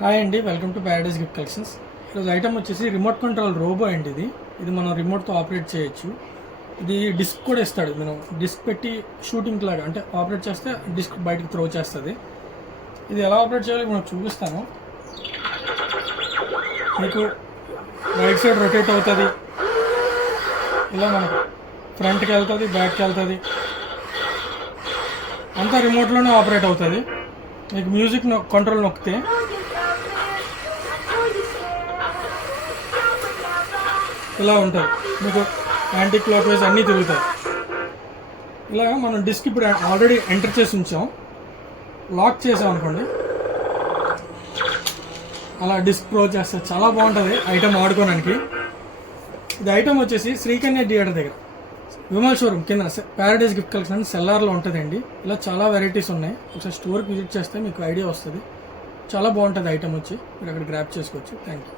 Hi అండి, welcome to Paradise gift collections. ఈరోజు item వచ్చేసి రిమోట్ కంట్రోల్ రోబో అండి. ఇది మనం రిమోట్తో ఆపరేట్ చేయొచ్చు. ఇది డిస్క్ కూడా ఇస్తాడు. మనం డిస్క్ పెట్టి షూటింగ్ లాగా అంటే ఆపరేట్ చేస్తే డిస్క్ బయటకు త్రో చేస్తుంది. ఇది ఎలా ఆపరేట్ చేయాలో మనం చూపిస్తాను. మీకు రైట్ సైడ్ రొటేట్ అవుతుంది, ఇలా మనకు ఫ్రంట్కి వెళ్తుంది, బ్యాక్కి వెళ్తుంది, అంతా రిమోట్లోనే ఆపరేట్ అవుతుంది. మీకు మ్యూజిక్ కంట్రోల్ నొక్కితే ఇలా ఉంటుంది. మీకు యాంటీ క్లాక్ వైజ్ అన్నీ తిరుగుతాయి. ఇలా మనం డిస్క్ ఇప్పుడు ఆల్రెడీ ఎంటర్ చేసి ఉంచాం. లాక్ చేసాం అనుకోండి, అలా డిస్క్ ప్రో చేస్తే చాలా బాగుంటుంది ఐటమ్ ఆడుకోవడానికి. ఇది ఐటమ్ వచ్చేసి శ్రీకన్య థియేటర్ దగ్గర విమల్ షోరూమ్ కింద ప్యారడైజ్ గిఫ్ట్ కలెక్షన్ సెల్లార్లో ఉంటుందండి. ఇలా చాలా వెరైటీస్ ఉన్నాయి. ఒకసారి స్టోర్కి విజిట్ చేస్తే మీకు ఐడియా వస్తుంది. చాలా బాగుంటుంది ఐటమ్ వచ్చి మీరు అక్కడ గ్రాప్ చేసుకోవచ్చు. Thank you.